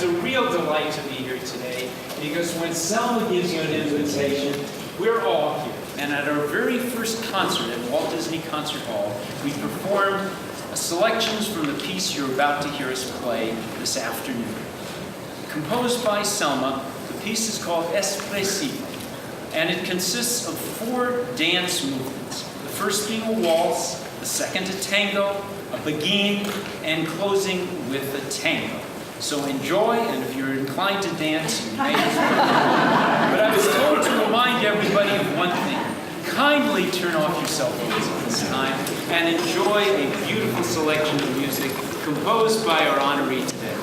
it's a real delight to be here today because when Selma gives you an invitation, we're all here. And at our very first concert at Walt Disney Concert Hall, we performed selections from the piece you're about to hear us play this afternoon. Composed by Selma, the piece is called Espressivo, and it consists of 4 dance movements. The first being a waltz, the second a tango, a beguine, and closing with a tango. So enjoy, and if you're inclined to dance, you may as well. But I was told to remind everybody of one thing. Kindly turn off your cell phones at this time and enjoy a beautiful selection of music composed by our honoree today.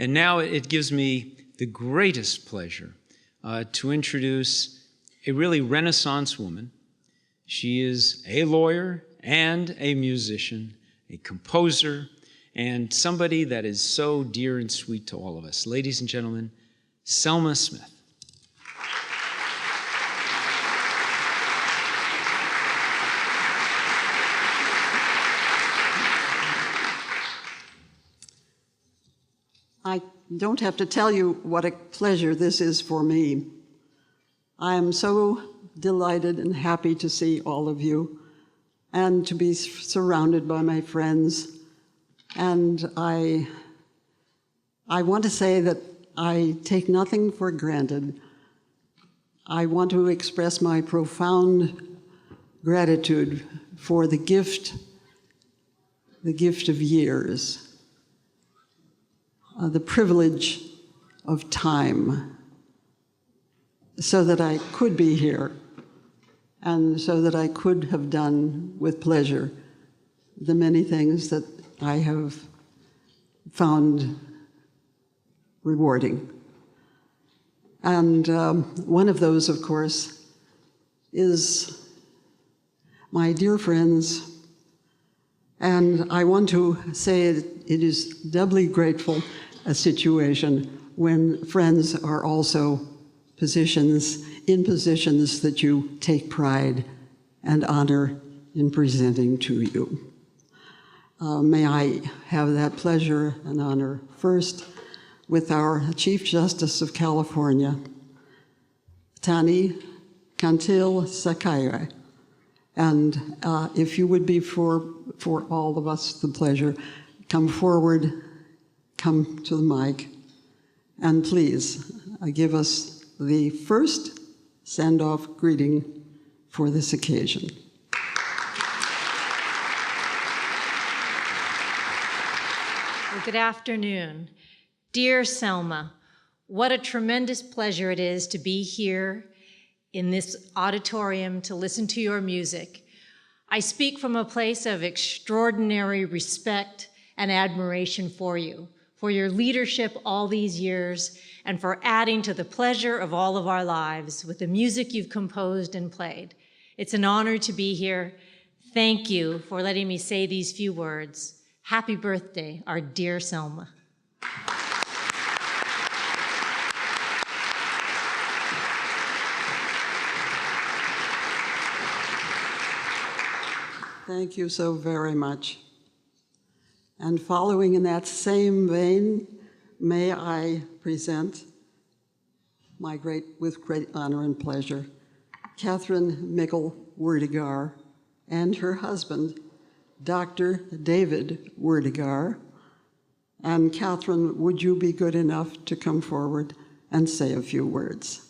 And now it gives me the greatest pleasure to introduce a really Renaissance woman. She is a lawyer and a musician, a composer, and somebody that is so dear and sweet to all of us. Ladies and gentlemen, Selma Smith. I don't have to tell you what a pleasure this is for me. I am so delighted and happy to see all of you and to be surrounded by my friends. And I want to say that I take nothing for granted. I want to express my profound gratitude for the gift of years. The privilege of time, so that I could be here and so that I could have done with pleasure the many things that I have found rewarding. And one of those, of course, is my dear friends. And I want to say it is doubly grateful a situation when friends are also in positions that you take pride and honor in presenting to you. May I have that pleasure and honor first with our Chief Justice of California, Tani Cantil-Sakauye. And if you would be for all of us the pleasure, come forward, come to the mic, and please give us the first send-off greeting for this occasion. Well, good afternoon. Dear Selma, what a tremendous pleasure it is to be here in this auditorium to listen to your music. I speak from a place of extraordinary respect and admiration for you, for your leadership all these years, and for adding to the pleasure of all of our lives with the music you've composed and played. It's an honor to be here. Thank you for letting me say these few words. Happy birthday, our dear Selma. Thank you so very much. And following in that same vein, may I present with great honor and pleasure, Catherine Mickel-Werdigar and her husband, Dr. David Werdigar. And Catherine, would you be good enough to come forward and say a few words?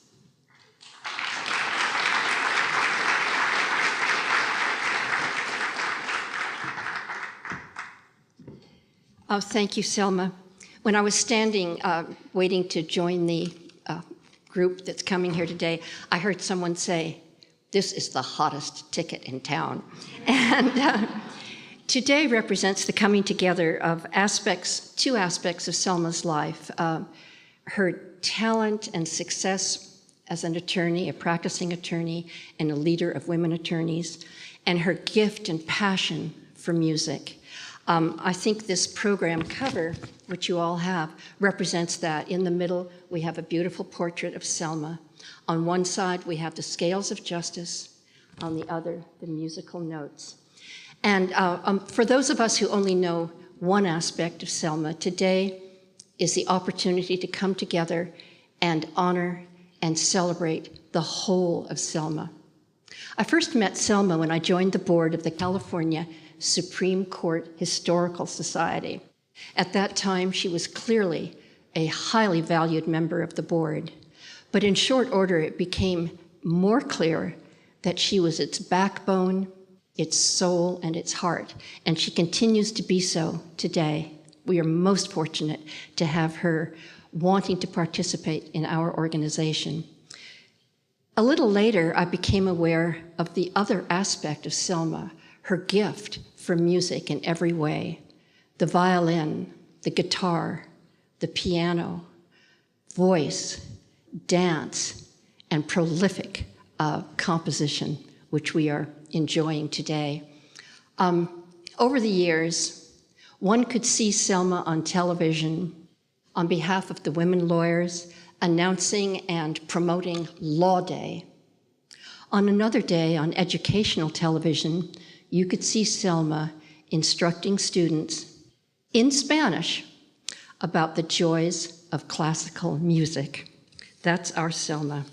Oh, thank you, Selma. When I was standing, waiting to join the group that's coming here today, I heard someone say, "This is the hottest ticket in town." And today represents the coming together of two aspects of Selma's life. Her talent and success as an attorney, a practicing attorney, and a leader of women attorneys, and her gift and passion for music. I think this program cover, which you all have, represents that. In the middle, we have a beautiful portrait of Selma. On one side, we have the scales of justice. On the other, the musical notes. And for those of us who only know one aspect of Selma, today is the opportunity to come together and honor and celebrate the whole of Selma. I first met Selma when I joined the board of the California Supreme Court Historical Society. At that time, she was clearly a highly valued member of the board. But in short order, it became more clear that she was its backbone, its soul, and its heart. And she continues to be so today. We are most fortunate to have her wanting to participate in our organization. A little later, I became aware of the other aspect of Selma, her gift for music in every way: the violin, the guitar, the piano, voice, dance, and prolific composition, which we are enjoying today. Over the years, one could see Selma on television on behalf of the women lawyers announcing and promoting Law Day. On another day on educational television, you could see Selma instructing students in Spanish about the joys of classical music. That's our Selma.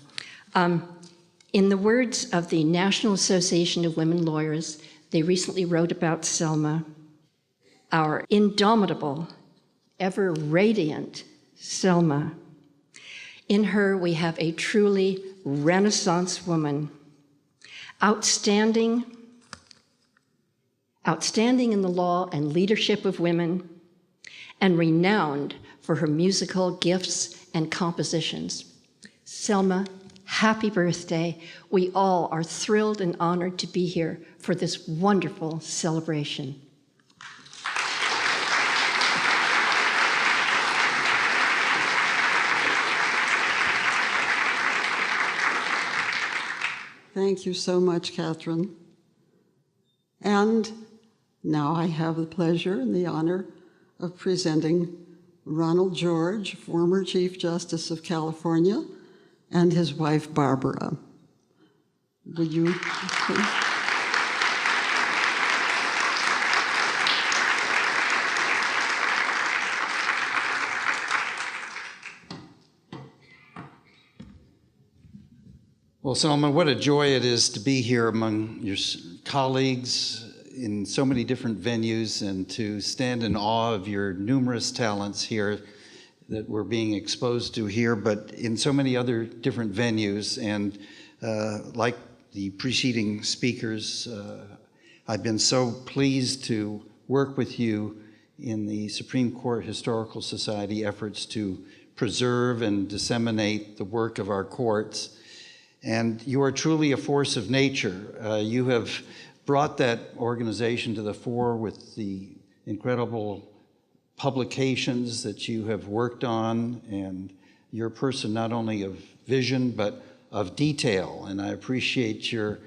In the words of the National Association of Women Lawyers, they recently wrote about Selma, our indomitable, ever radiant Selma. In her, we have a truly Renaissance woman, outstanding in the law and leadership of women, and renowned for her musical gifts and compositions. Selma, happy birthday. We all are thrilled and honored to be here for this wonderful celebration. Thank you so much, Catherine. And now I have the pleasure and the honor of presenting Ronald George, former Chief Justice of California, and his wife, Barbara. Would you please? Well, Selma, what a joy it is to be here among your colleagues in so many different venues and to stand in awe of your numerous talents here that we're being exposed to here, but in so many other different venues. And like the preceding speakers, I've been so pleased to work with you in the Supreme Court Historical Society efforts to preserve and disseminate the work of our courts. And you are truly a force of nature. You have brought that organization to the fore with the incredible publications that you have worked on, and you're a person not only of vision, but of detail. And I appreciate your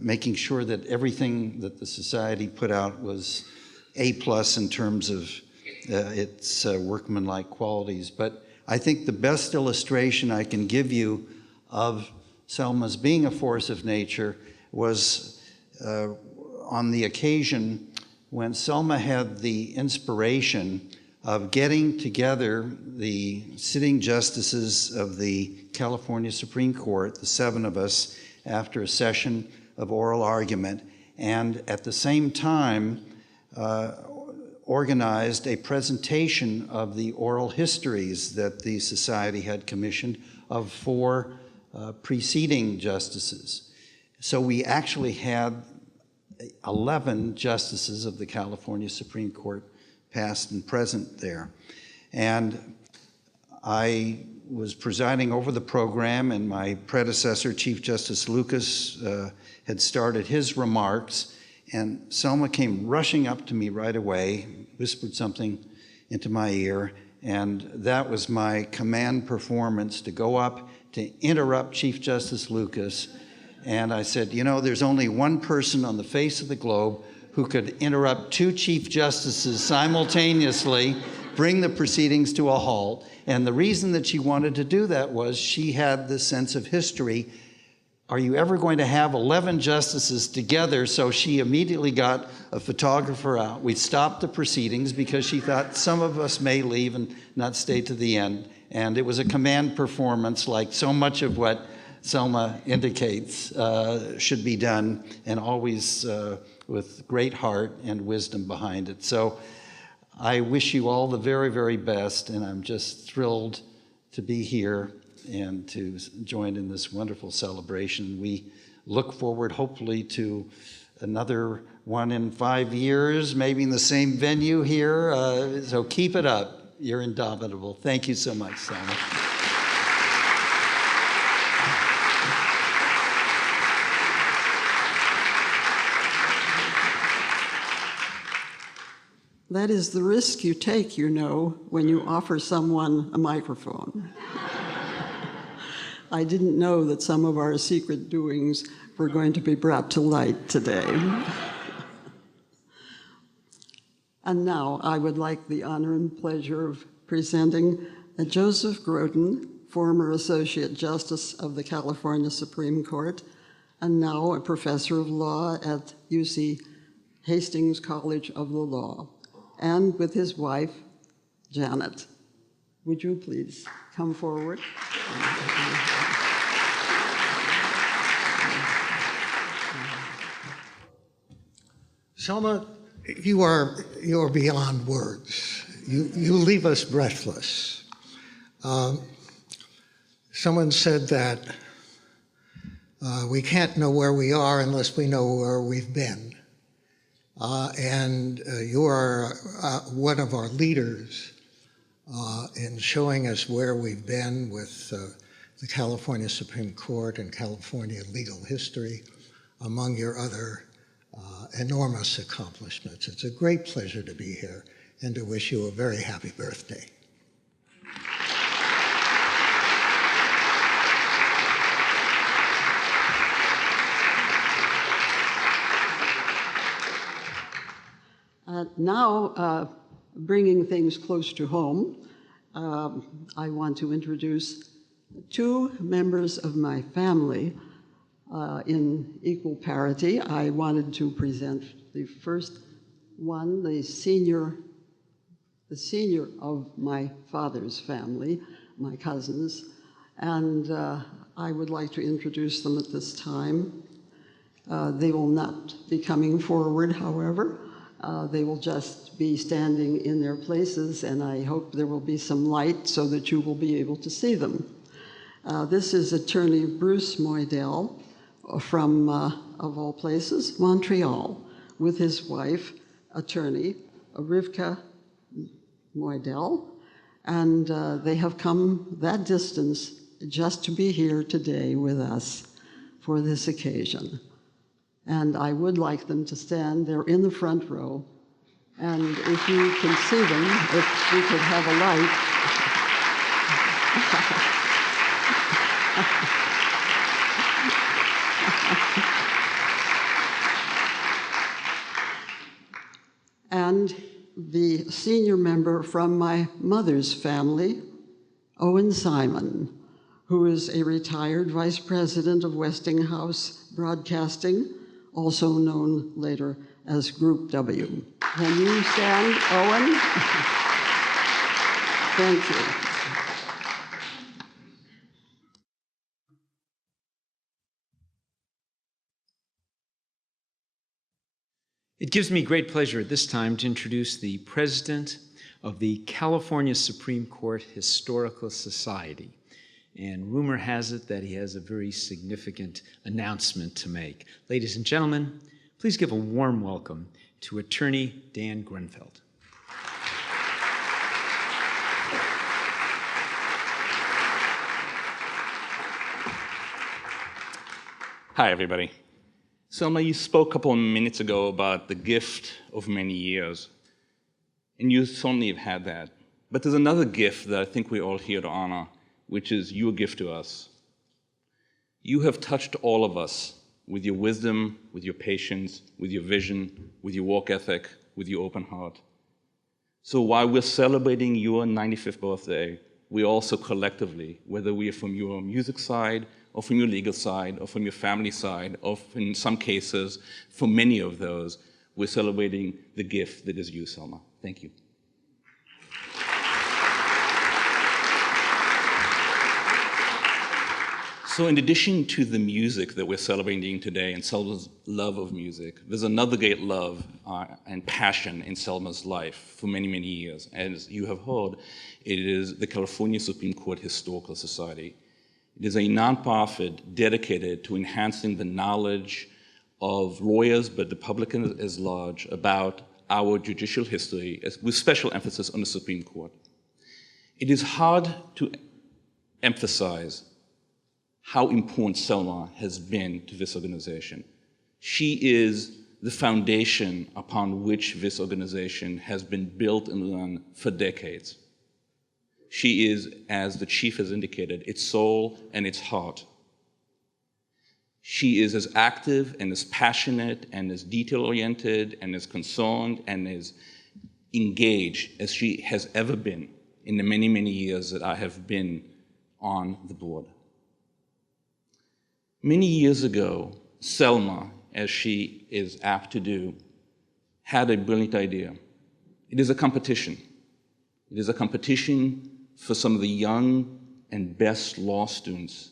making sure that everything that the Society put out was A+ in terms of its workmanlike qualities. But I think the best illustration I can give you of Selma's being a force of nature was on the occasion when Selma had the inspiration of getting together the sitting justices of the California Supreme Court, the 7 of us, after a session of oral argument, and at the same time organized a presentation of the oral histories that the Society had commissioned of 4 preceding justices. So we actually had 11 justices of the California Supreme Court past and present there. And I was presiding over the program, and my predecessor, Chief Justice Lucas, had started his remarks, and Selma came rushing up to me right away, whispered something into my ear, and that was my command performance to go up to interrupt Chief Justice Lucas. And I said, you know, there's only one person on the face of the globe who could interrupt 2 Chief Justices simultaneously, bring the proceedings to a halt. And the reason that she wanted to do that was she had this sense of history. Are you ever going to have 11 justices together? So she immediately got a photographer out. We stopped the proceedings because she thought some of us may leave and not stay to the end. And it was a command performance, like so much of what Selma indicates should be done, and always with great heart and wisdom behind it. So I wish you all the very, very best, and I'm just thrilled to be here and to join in this wonderful celebration. We look forward, hopefully, to another one in 5 years, maybe in the same venue here. So keep it up. You're indomitable. Thank you so much, Selma. That is the risk you take, you know, when you offer someone a microphone. I didn't know that some of our secret doings were going to be brought to light today. And now I would like the honor and pleasure of presenting Joseph Groden, former Associate Justice of the California Supreme Court, and now a professor of law at UC Hastings College of the Law, and with his wife, Janet. Would you please come forward? Selma, you are beyond words. You leave us breathless. Someone said that we can't know where we are unless we know where we've been. And you are one of our leaders in showing us where we've been with the California Supreme Court and California legal history, among your other enormous accomplishments. It's a great pleasure to be here and to wish you a very happy birthday. Now, bringing things close to home, I want to introduce two members of my family in equal parity. I wanted to present the first one, the senior of my father's family, my cousins, and I would like to introduce them at this time. They will not be coming forward, however. They will just be standing in their places, and I hope there will be some light so that you will be able to see them. This is Attorney Bruce Moidel from, of all places, Montreal, with his wife, Attorney Rivka Moidel, and they have come that distance just to be here today with us for this occasion. And I would like them to stand. They're in the front row. And if you can see them, if we could have a light. And the senior member from my mother's family, Owen Simon, who is a retired vice president of Westinghouse Broadcasting, also known later as Group W. Can you stand, Owen? Thank you. It gives me great pleasure at this time to introduce the president of the California Supreme Court Historical Society. And rumor has it that he has a very significant announcement to make. Ladies and gentlemen, please give a warm welcome to Attorney Dan Grunfeld. Hi, everybody. Selma, you spoke a couple of minutes ago about the gift of many years, and you certainly have had that. But there's another gift that I think we're all here to honor, which is your gift to us. You have touched all of us with your wisdom, with your patience, with your vision, with your work ethic, with your open heart. So while we're celebrating your 95th birthday, we also collectively, whether we are from your music side, or from your legal side, or from your family side, or in some cases, for many of those, we're celebrating the gift that is you, Selma. Thank you. So in addition to the music that we're celebrating today and Selma's love of music, there's another great love and passion in Selma's life for many, many years. As you have heard, it is the California Supreme Court Historical Society. It is a nonprofit dedicated to enhancing the knowledge of lawyers, but the public as large, about our judicial history, with special emphasis on the Supreme Court. It is hard to emphasize how important Selma has been to this organization. She is the foundation upon which this organization has been built and run for decades. She is, as the chief has indicated, its soul and its heart. She is as active and as passionate and as detail-oriented and as concerned and as engaged as she has ever been in the many, many years that I have been on the board. Many years ago, Selma, as she is apt to do, had a brilliant idea. It is a competition. It is a competition for some of the young and best law students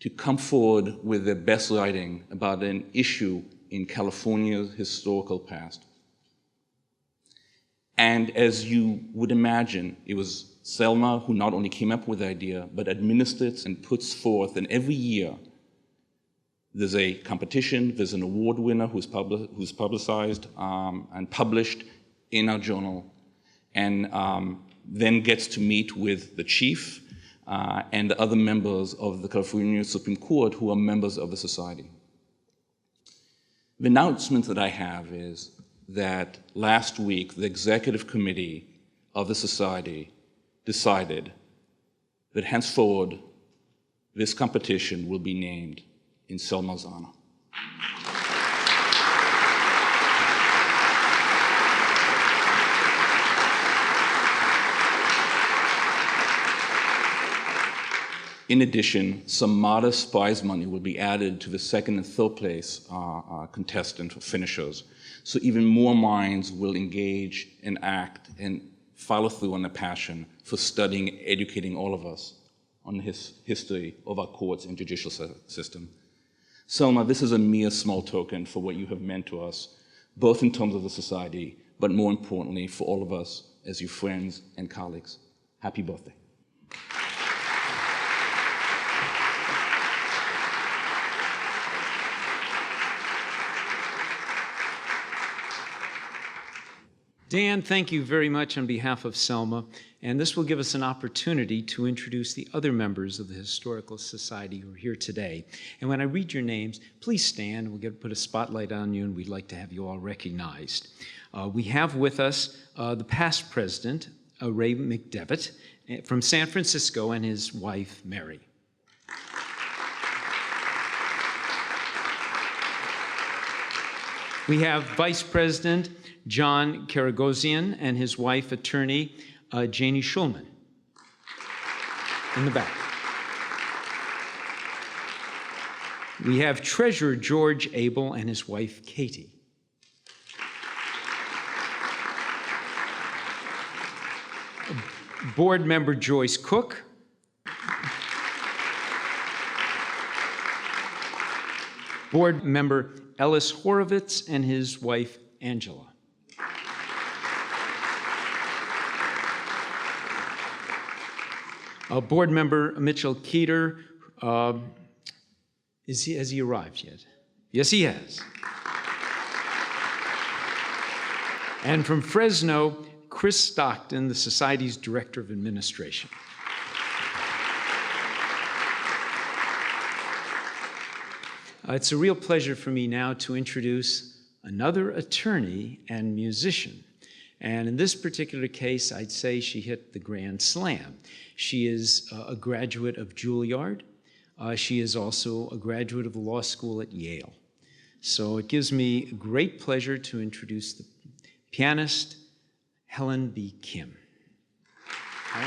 to come forward with their best writing about an issue in California's historical past. And as you would imagine, it was Selma who not only came up with the idea, but administers and puts forth, and every year there's a competition, there's an award winner who's publicized and published in our journal, and then gets to meet with the chief and the other members of the California Supreme Court who are members of the society. The announcement that I have is that last week the executive committee of the society decided that henceforward this competition will be named in Selma's honor. In addition, some modest prize money will be added to the second and third place contestant or finishers. So even more minds will engage and act and follow through on the passion for studying, educating all of us on the history of our courts and judicial system. Selma, this is a mere small token for what you have meant to us, both in terms of the society, but more importantly for all of us as your friends and colleagues. Happy birthday. Dan, thank you very much on behalf of Selma, and this will give us an opportunity to introduce the other members of the Historical Society who are here today. And when I read your names, please stand. We'll put a spotlight on you, and we'd like to have you all recognized. We have with us the past president, Ray McDevitt, from San Francisco, and his wife, Mary. We have Vice President John Karagosian and his wife, attorney Janie Schulman, in the back. We have Treasurer George Abel and his wife, Katie. Board Member Joyce Cook. Board Member Ellis Horowitz and his wife, Angela. Board Member Mitchell Keeter, has he arrived yet? Yes, he has. And from Fresno, Chris Stockton, the Society's Director of Administration. It's a real pleasure for me now to introduce another attorney and musician. And in this particular case, I'd say she hit the grand slam. She is a graduate of Juilliard. She is also a graduate of the law school at Yale. So it gives me great pleasure to introduce the pianist, Helen B. Kim. Okay.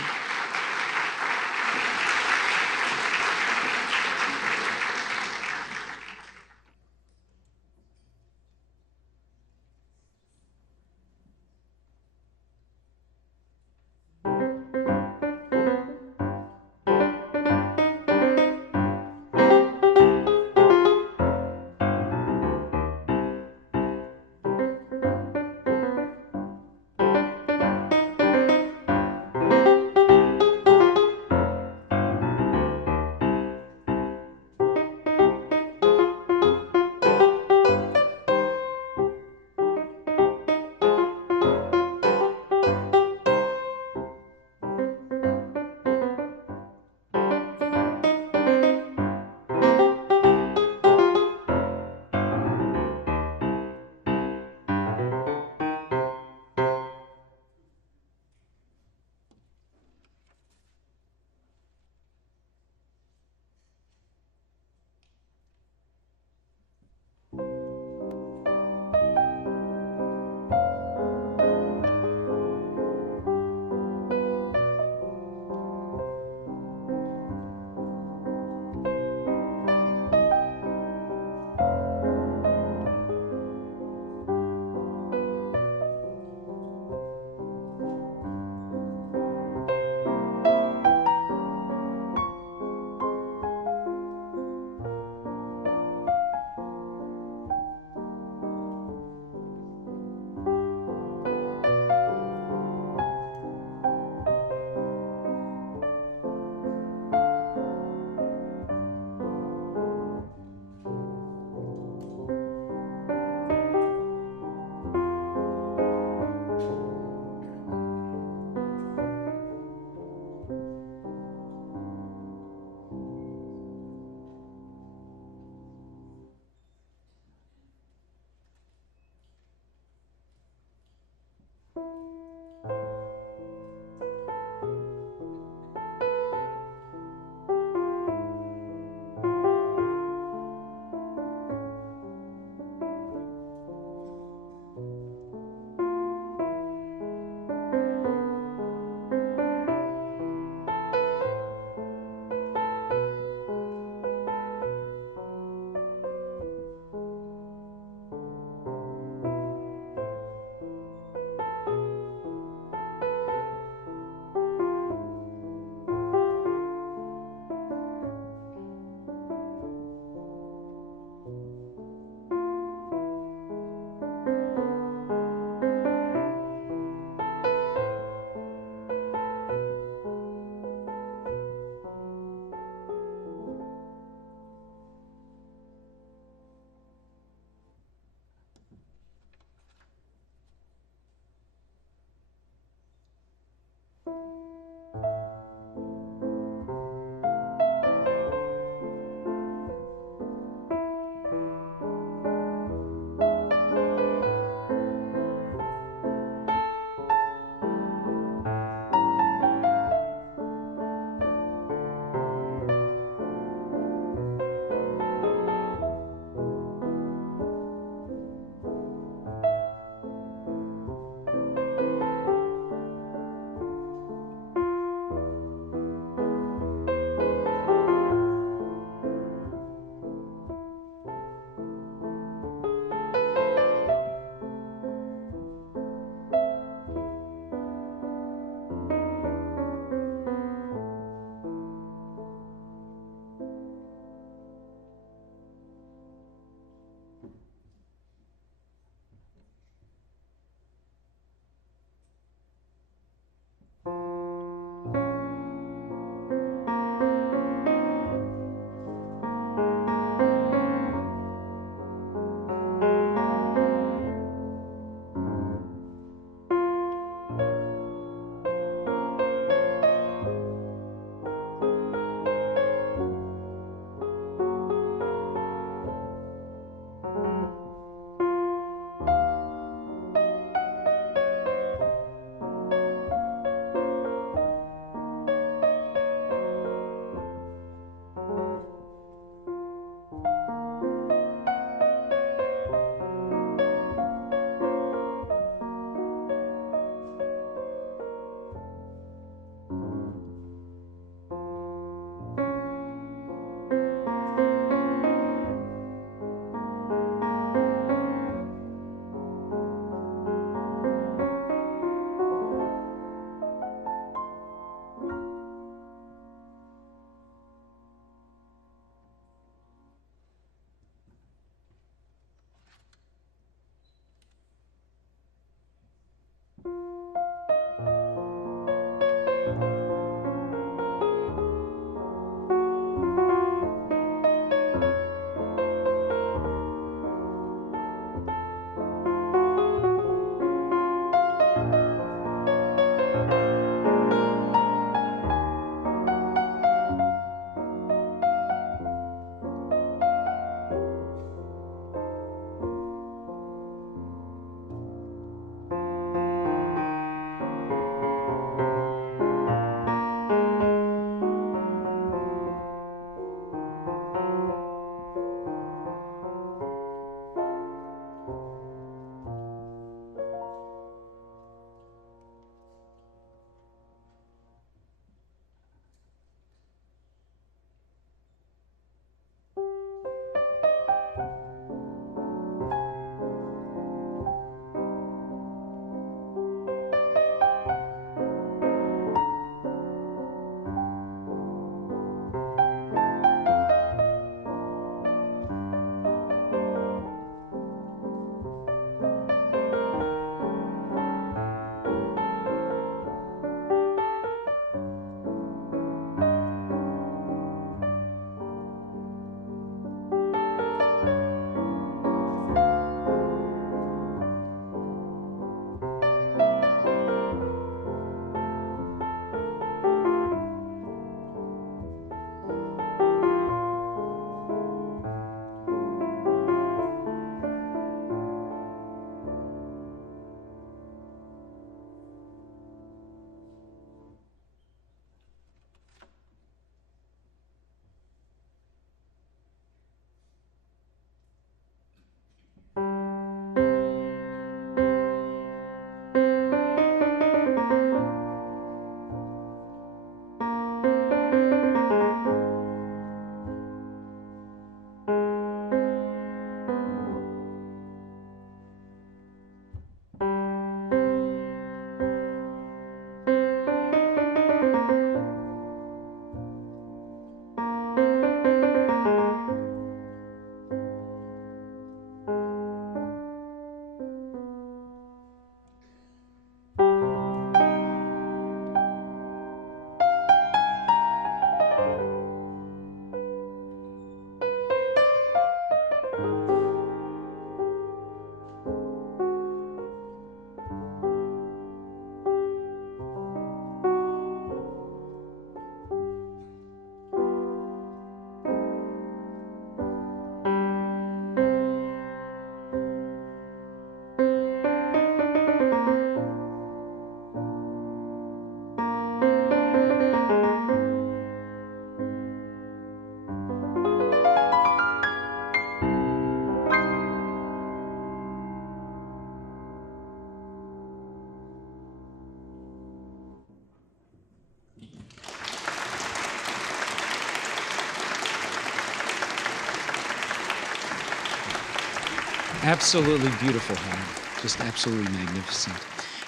Absolutely beautiful home, just absolutely magnificent.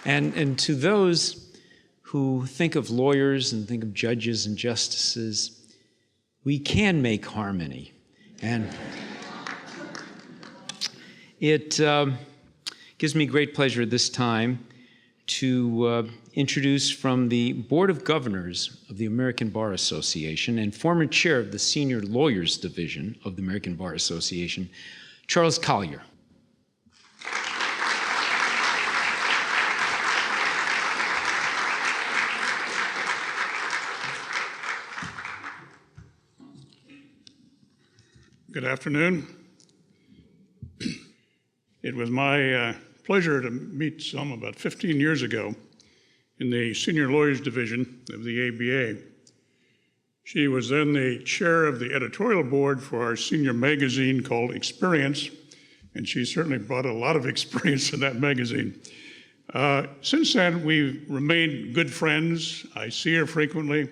And to those who think of lawyers and think of judges and justices, we can make harmony. And it gives me great pleasure at this time to introduce from the Board of Governors of the American Bar Association and former chair of the Senior Lawyers Division of the American Bar Association, Charles Collier. Good afternoon. It was my pleasure to meet Selma about 15 years ago in the Senior Lawyers Division of the ABA. She was then the chair of the editorial board for our senior magazine called Experience, and she certainly brought a lot of experience in that magazine. Since then, we've remained good friends. I see her frequently.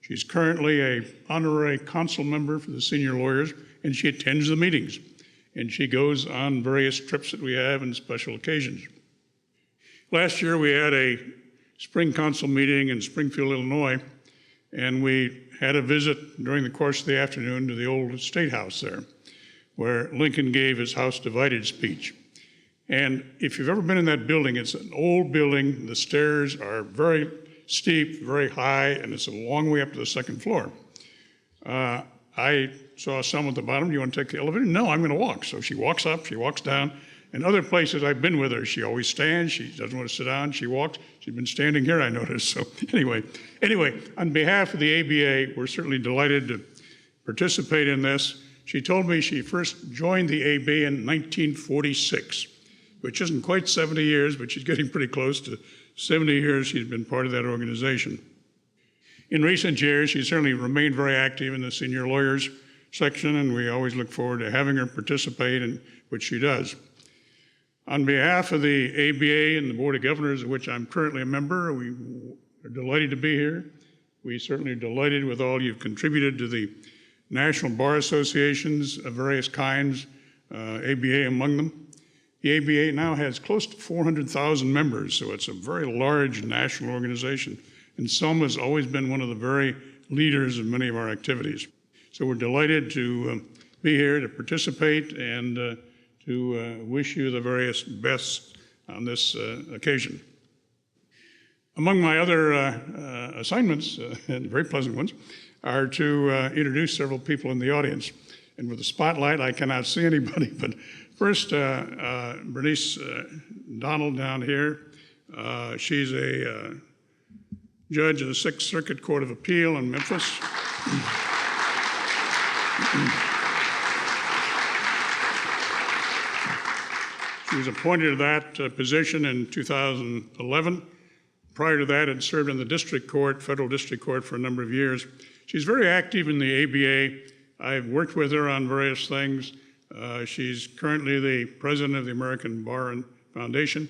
She's currently an honorary council member for the senior lawyers, and she attends the meetings, and she goes on various trips that we have and special occasions. Last year, we had a spring council meeting in Springfield, Illinois, and we had a visit during the course of the afternoon to the old State House there, where Lincoln gave his House Divided speech. And if you've ever been in that building, it's an old building. The stairs are very steep, very high, and it's a long way up to the second floor. I saw someone at the bottom, do you want to take the elevator? No, I'm going to walk. So she walks up, she walks down. And other places I've been with her, she always stands, she doesn't want to sit down, she walks. She's been standing here, I noticed. So anyway, on behalf of the ABA, we're certainly delighted to participate in this. She told me she first joined the ABA in 1946, which isn't quite 70 years, but she's getting pretty close to 70 years she's been part of that organization. In recent years, she's certainly remained very active in the senior lawyers section, and we always look forward to having her participate, in which she does. On behalf of the ABA and the Board of Governors, of which I'm currently a member, we are delighted to be here. We certainly are delighted with all you've contributed to the national bar associations of various kinds, ABA among them. The ABA now has close to 400,000 members, so it's a very large national organization. And Selma has always been one of the very leaders of many of our activities. So we're delighted to be here to participate and to wish you the various best on this occasion. Among my other assignments, and very pleasant ones, are to introduce several people in the audience. And with the spotlight, I cannot see anybody, but first, Bernice Donald down here. She's a judge of the Sixth Circuit Court of Appeal in Memphis. She was appointed to that position in 2011. Prior to that, had served in the district court, federal district court, for a number of years. She's very active in the ABA. I've worked with her on various things. She's currently the president of the American Bar Foundation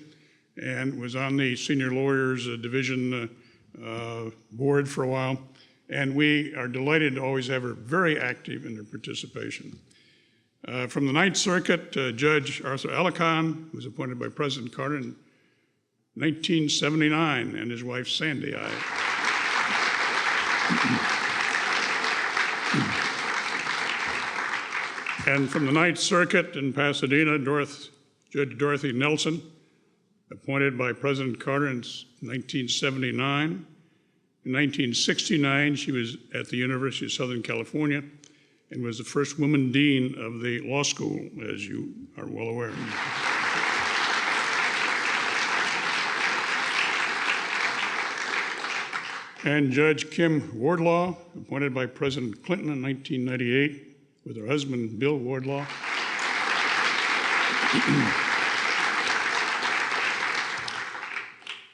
and was on the Senior Lawyers Division board for a while. And we are delighted to always have her very active in her participation. From the Ninth Circuit, Judge Arthur Alicon was appointed by President Carter in 1979, and his wife Sandy. And from the Ninth Circuit in Pasadena, Judge Dorothy Nelson, appointed by President Carter in 1979. In 1969, she was at the University of Southern California and was the first woman dean of the law school, as you are well aware. And Judge Kim Wardlaw, appointed by President Clinton in 1998 with her husband, Bill Wardlaw.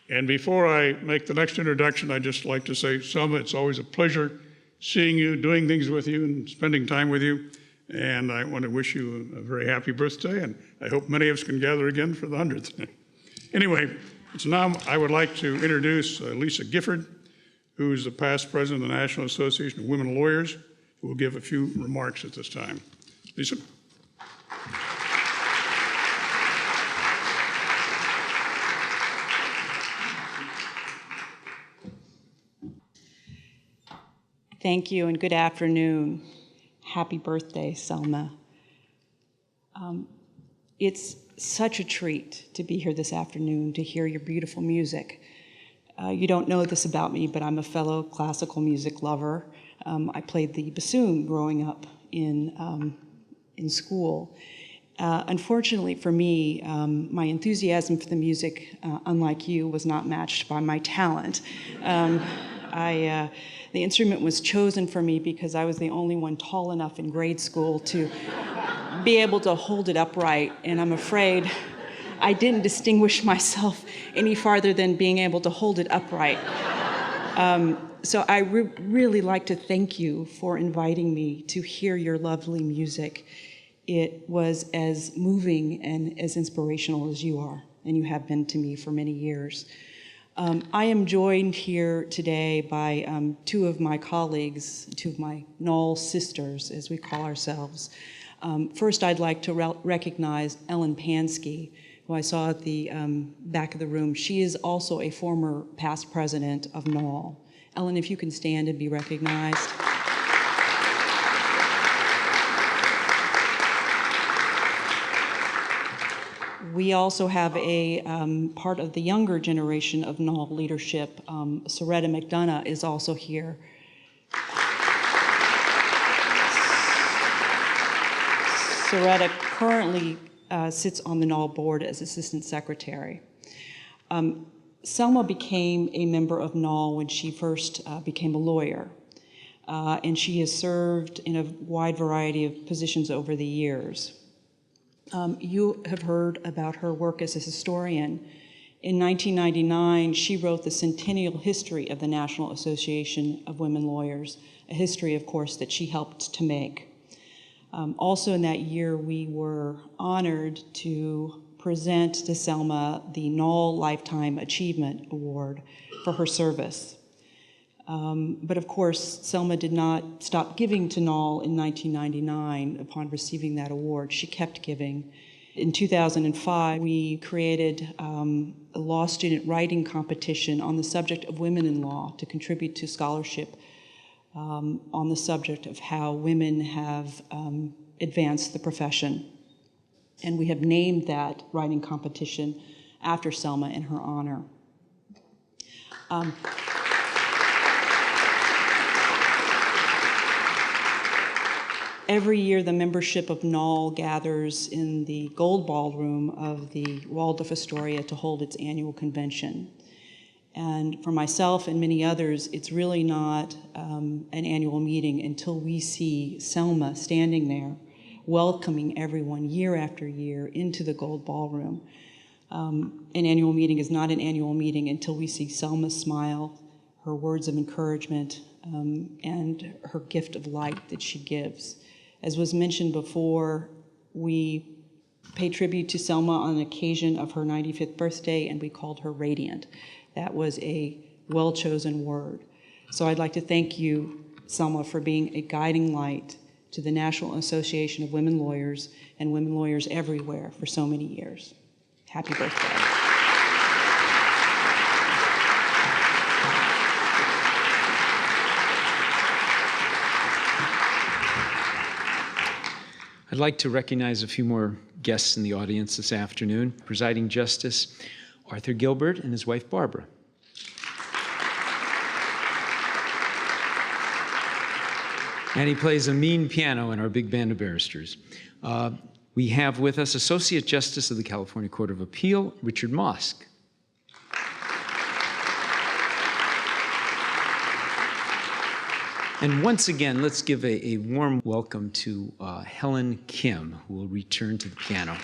And before I make the next introduction, I'd just like to say, Selma, it's always a pleasure seeing you, doing things with you, and spending time with you. And I want to wish you a very happy birthday, and I hope many of us can gather again for the 100th. Anyway, it's now I would like to introduce Lisa Gifford, who is the past president of the National Association of Women Lawyers, who will give a few remarks at this time. Lisa? Thank you and good afternoon. Happy birthday, Selma. It's such a treat to be here this afternoon to hear your beautiful music. You don't know this about me, but I'm a fellow classical music lover. I played the bassoon growing up in school. Unfortunately for me, my enthusiasm for the music, unlike you, was not matched by my talent. The instrument was chosen for me because I was the only one tall enough in grade school to be able to hold it upright, and I'm afraid I didn't distinguish myself any farther than being able to hold it upright. So I really like to thank you for inviting me to hear your lovely music. It was as moving and as inspirational as you are, and you have been to me for many years. I am joined here today by two of my colleagues, two of my Knoll sisters, as we call ourselves. First, I'd like to recognize Ellen Pansky, who I saw at the back of the room. She is also a former past president of Knoll. Ellen, if you can stand and be recognized. We also have a part of the younger generation of Knoll leadership. Soretta McDonough is also here. Soretta currently sits on the Knoll board as assistant secretary. Selma became a member of Knoll when she first became a lawyer, and she has served in a wide variety of positions over the years. You have heard about her work as a historian. In 1999, she wrote the centennial history of the National Association of Women Lawyers, a history, of course, that she helped to make. Also in that year, we were honored to present to Selma the Knoll Lifetime Achievement Award for her service. But of course, Selma did not stop giving to Knoll in 1999 upon receiving that award. She kept giving. In 2005, we created a law student writing competition on the subject of women in law to contribute to scholarship on the subject of how women have advanced the profession. And we have named that writing competition after Selma in her honor. Every year, the membership of Knoll gathers in the Gold Ballroom of the Waldorf Astoria to hold its annual convention. And for myself and many others, it's really not an annual meeting until we see Selma standing there, welcoming everyone year after year into the Gold Ballroom. An annual meeting is not an annual meeting until we see Selma smile, her words of encouragement, and her gift of light that she gives. As was mentioned before, we pay tribute to Selma on the occasion of her 95th birthday, and we called her Radiant. That was a well-chosen word. So I'd like to thank you, Selma, for being a guiding light to the National Association of Women Lawyers and women lawyers everywhere for so many years. Happy birthday. I'd like to recognize a few more guests in the audience this afternoon. Presiding Justice Arthur Gilbert and his wife Barbara. And he plays a mean piano in our big band of barristers. We have with us Associate Justice of the California Court of Appeal, Richard Mosk. And once again, let's give a warm welcome to Helen Kim, who will return to the piano.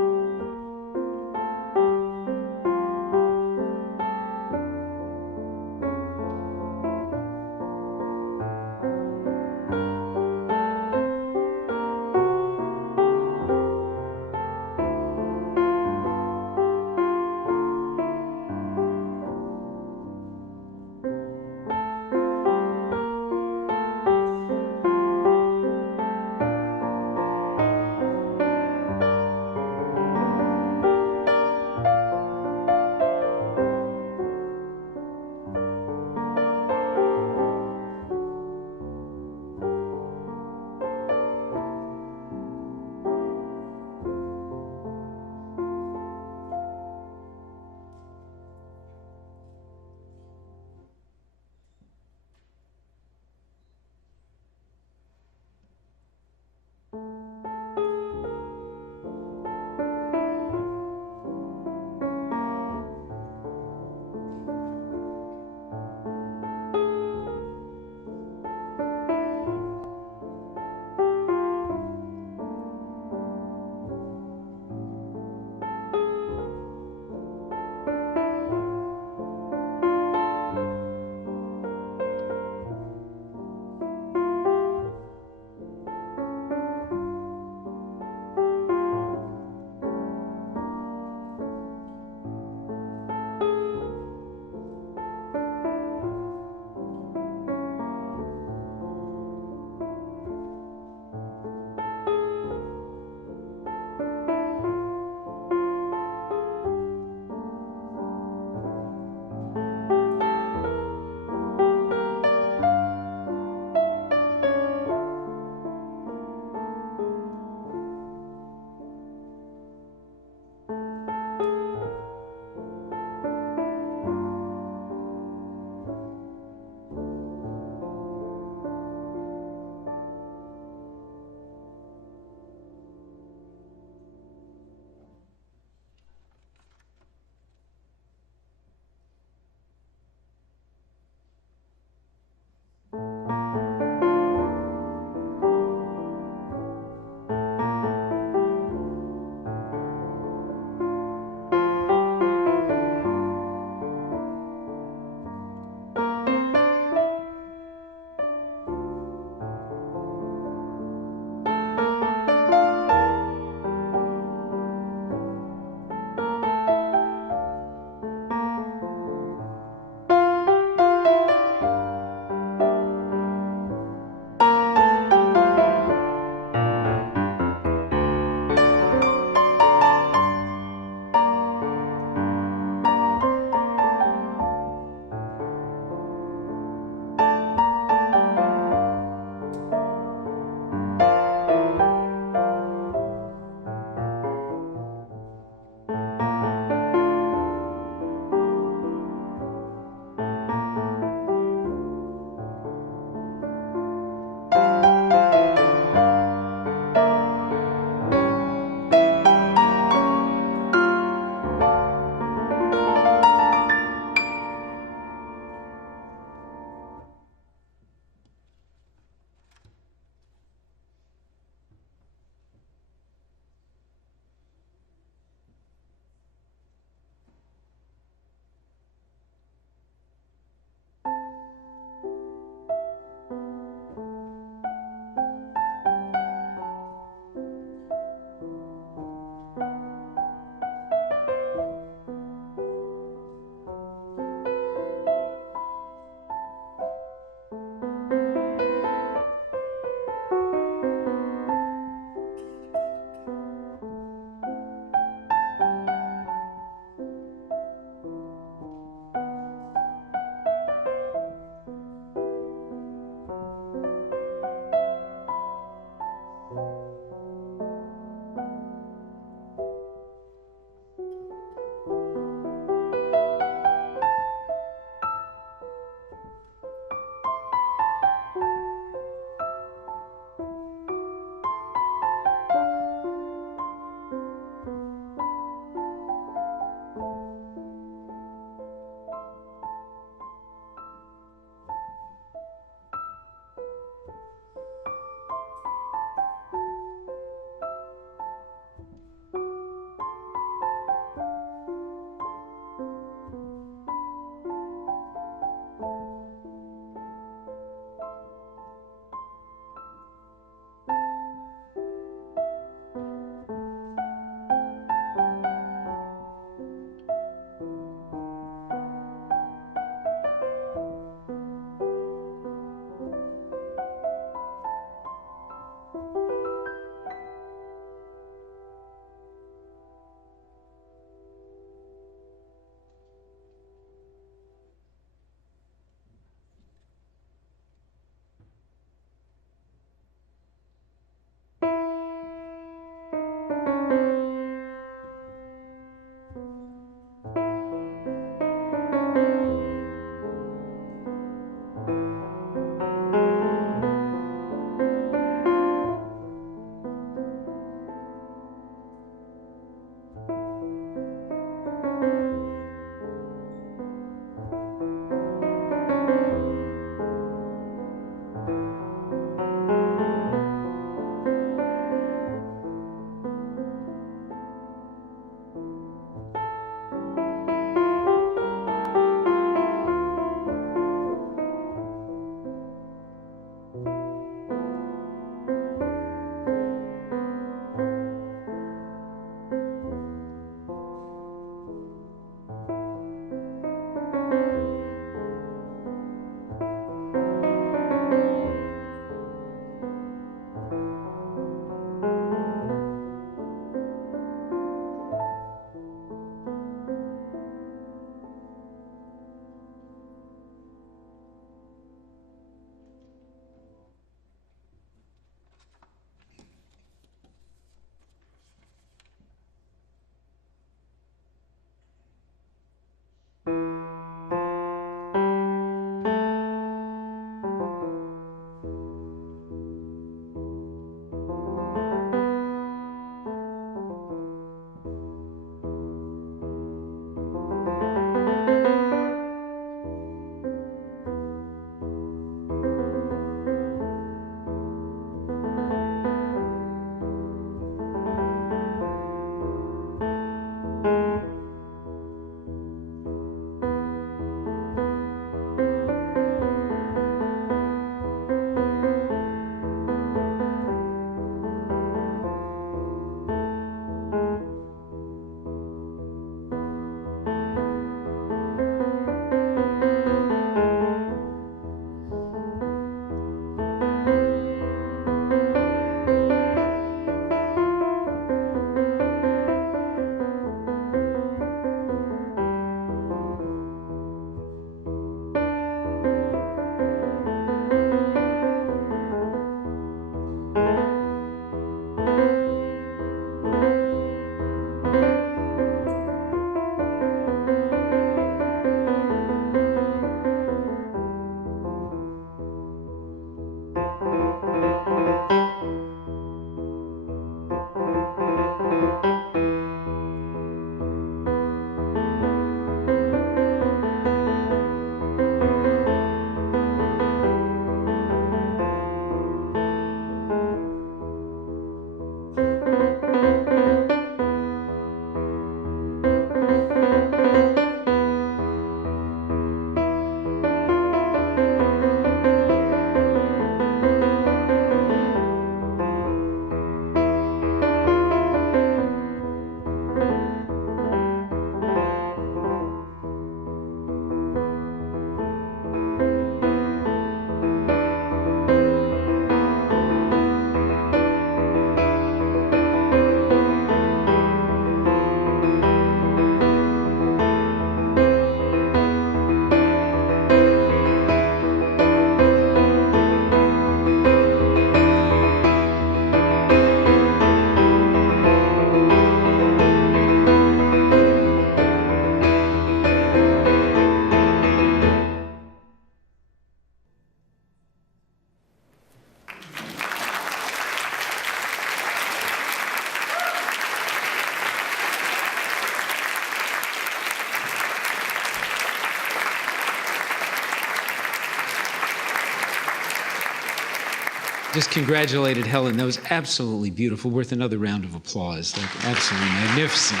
Just congratulated Helen. That was absolutely beautiful. Worth another round of applause. Like, absolutely magnificent.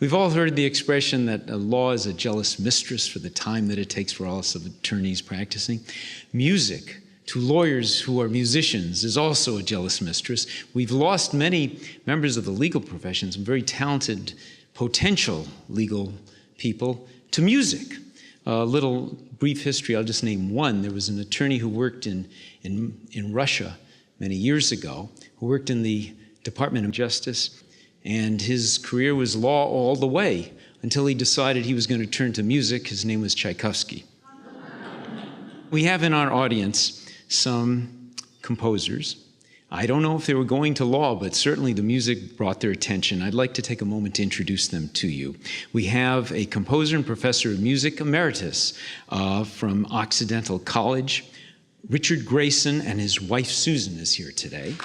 We've all heard the expression that law is a jealous mistress for the time that it takes for all us attorneys practicing. Music, to lawyers who are musicians, is also a jealous mistress. We've lost many members of the legal profession, some very talented, potential legal people, to music. A little brief history, I'll just name one. There was an attorney who worked in Russia many years ago, who worked in the Department of Justice, and his career was law all the way until he decided he was going to turn to music. His name was Tchaikovsky. We have in our audience some composers. I don't know if they were going to law, but certainly the music brought their attention. I'd like to take a moment to introduce them to you. We have a composer and professor of music emeritus from Occidental College. Richard Grayson and his wife Susan is here today.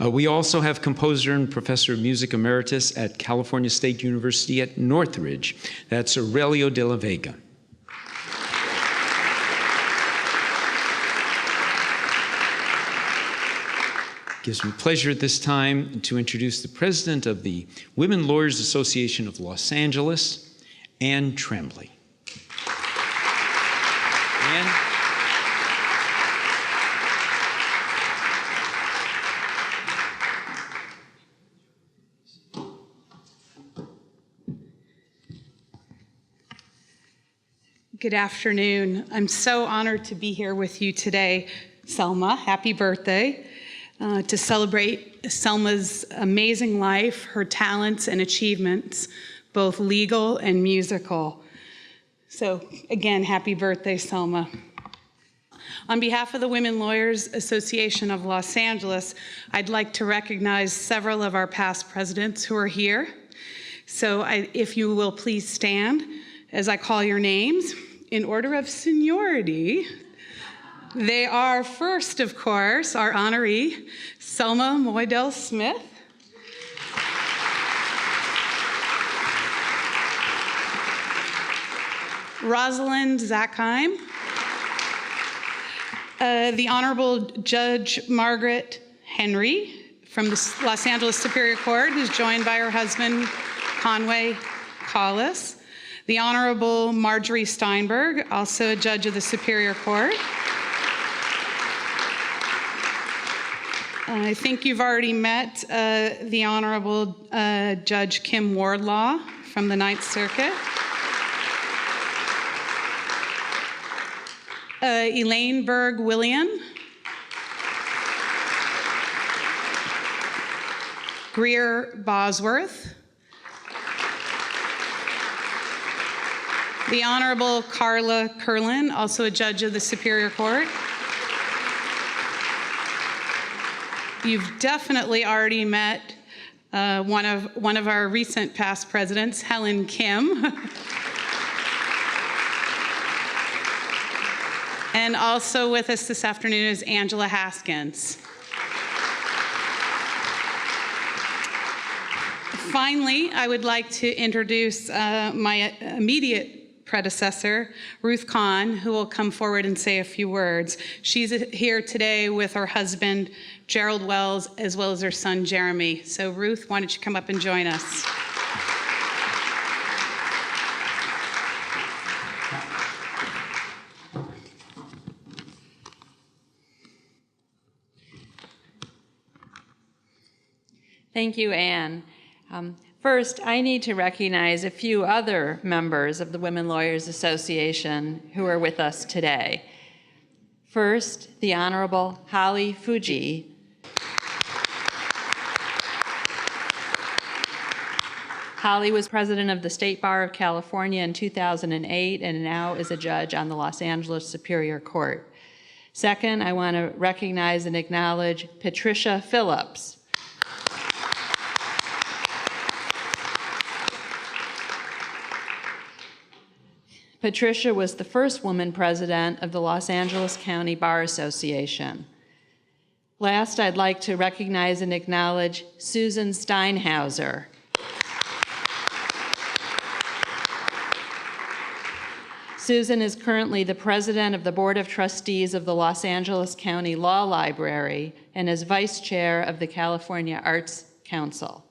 We also have composer and professor of music emeritus at California State University at Northridge. That's Aurelio de la Vega. It gives me pleasure at this time to introduce the president of the Women Lawyers Association of Los Angeles, Anne Tremblay. Anne? Good afternoon. I'm so honored to be here with you today. Selma, happy birthday. To celebrate Selma's amazing life, her talents and achievements, both legal and musical. So again, happy birthday, Selma. On behalf of the Women Lawyers Association of Los Angeles, I'd like to recognize several of our past presidents who are here. So if you will please stand as I call your names. In order of seniority, they are first, of course, our honoree, Selma Moidel Smith. Rosalind Zakheim. The Honorable Judge Margaret Henry from the Los Angeles Superior Court, who's joined by her husband, Conway Collis. The Honorable Marjorie Steinberg, also a judge of the Superior Court. I think you've already met the Honorable Judge Kim Wardlaw from the Ninth Circuit. Elaine Berg-William. Greer Bosworth. The Honorable Carla Curlin, also a judge of the Superior Court. You've definitely already met one of our recent past presidents, Helen Kim. And also with us this afternoon is Angela Haskins. Finally, I would like to introduce my immediate predecessor, Ruth Kahn, who will come forward and say a few words. She's here today with her husband, Gerald Wells, as well as her son, Jeremy. So Ruth, why don't you come up and join us? Thank you, Anne. First, I need to recognize a few other members of the Women Lawyers Association who are with us today. First, the Honorable Holly Fuji. Holly was president of the State Bar of California in 2008 and now is a judge on the Los Angeles Superior Court. Second, I want to recognize and acknowledge Patricia Phillips. Patricia was the first woman president of the Los Angeles County Bar Association. Last, I'd like to recognize and acknowledge Susan Steinhauser. Susan is currently the president of the Board of Trustees of the Los Angeles County Law Library and is vice chair of the California Arts Council.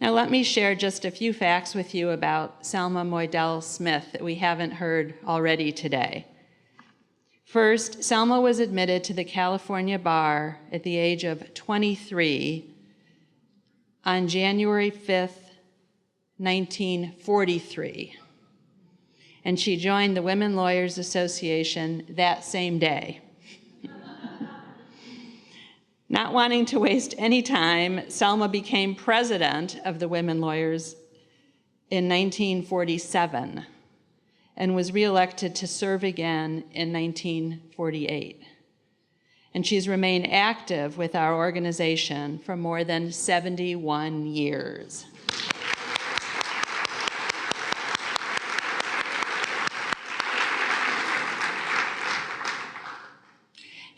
Now let me share just a few facts with you about Selma Moidel Smith that we haven't heard already today. First, Selma was admitted to the California bar at the age of 23 on January 5th, 1943. And she joined the Women Lawyers Association that same day. Not wanting to waste any time, Selma became president of the Women Lawyers in 1947 and was reelected to serve again in 1948. And she's remained active with our organization for more than 71 years.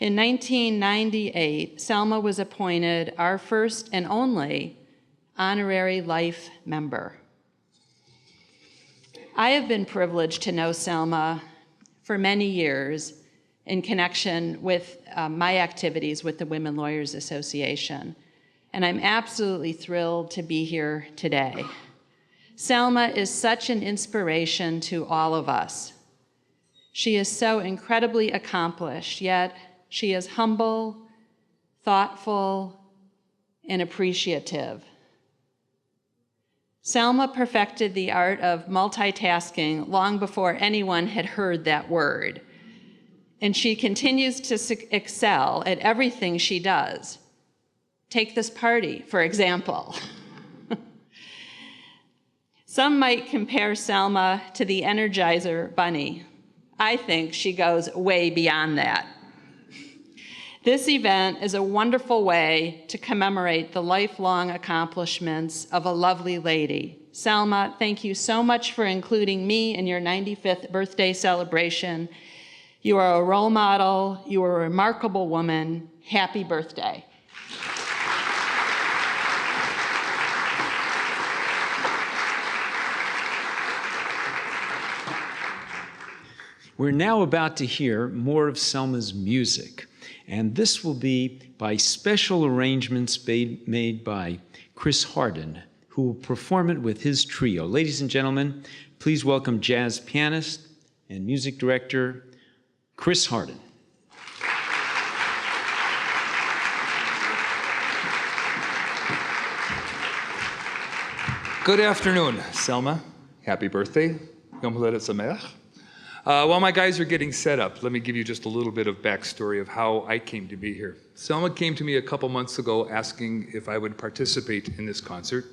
In 1998, Selma was appointed our first and only honorary life member. I have been privileged to know Selma for many years in connection with my activities with the Women Lawyers Association, and I'm absolutely thrilled to be here today. Selma is such an inspiration to all of us. She is so incredibly accomplished, yet she is humble, thoughtful, and appreciative. Selma perfected the art of multitasking long before anyone had heard that word. And she continues to excel at everything she does. Take this party, for example. Some might compare Selma to the Energizer Bunny. I think she goes way beyond that. This event is a wonderful way to commemorate the lifelong accomplishments of a lovely lady. Selma, thank you so much for including me in your 95th birthday celebration. You are a role model. You are a remarkable woman. Happy birthday. We're now about to hear more of Selma's music. And this will be by special arrangements made by Chris Hardin, who will perform it with his trio. Ladies and gentlemen, please welcome jazz pianist and music director, Chris Hardin. Good afternoon, Selma. Happy birthday. Yom Holedet Sameach. While my guys are getting set up, let me give you just a little bit of backstory of how I came to be here. Selma came to me a couple months ago asking if I would participate in this concert.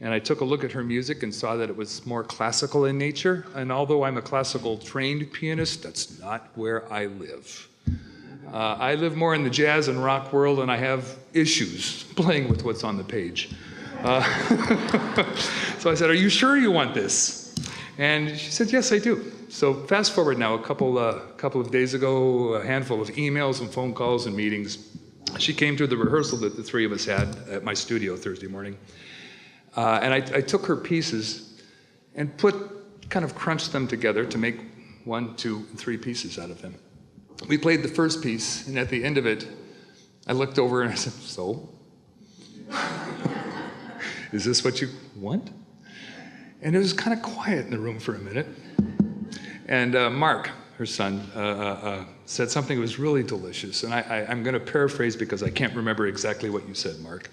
And I took a look at her music and saw that it was more classical in nature. And although I'm a classical trained pianist, that's not where I live. I live more in the jazz and rock world, and I have issues playing with what's on the page. So I said, "Are you sure you want this?" And she said, "Yes, I do." So fast forward now, a couple of days ago, a handful of emails and phone calls and meetings. She came to the rehearsal that the three of us had at my studio Thursday morning. And I took her pieces and kind of crunched them together to make 1, 2, and 3 pieces out of them. We played the first piece, and at the end of it, I looked over and I said, "So? Is this what you want?" And it was kind of quiet in the room for a minute. And Mark, her son, said something that was really delicious. And I'm going to paraphrase because I can't remember exactly what you said, Mark.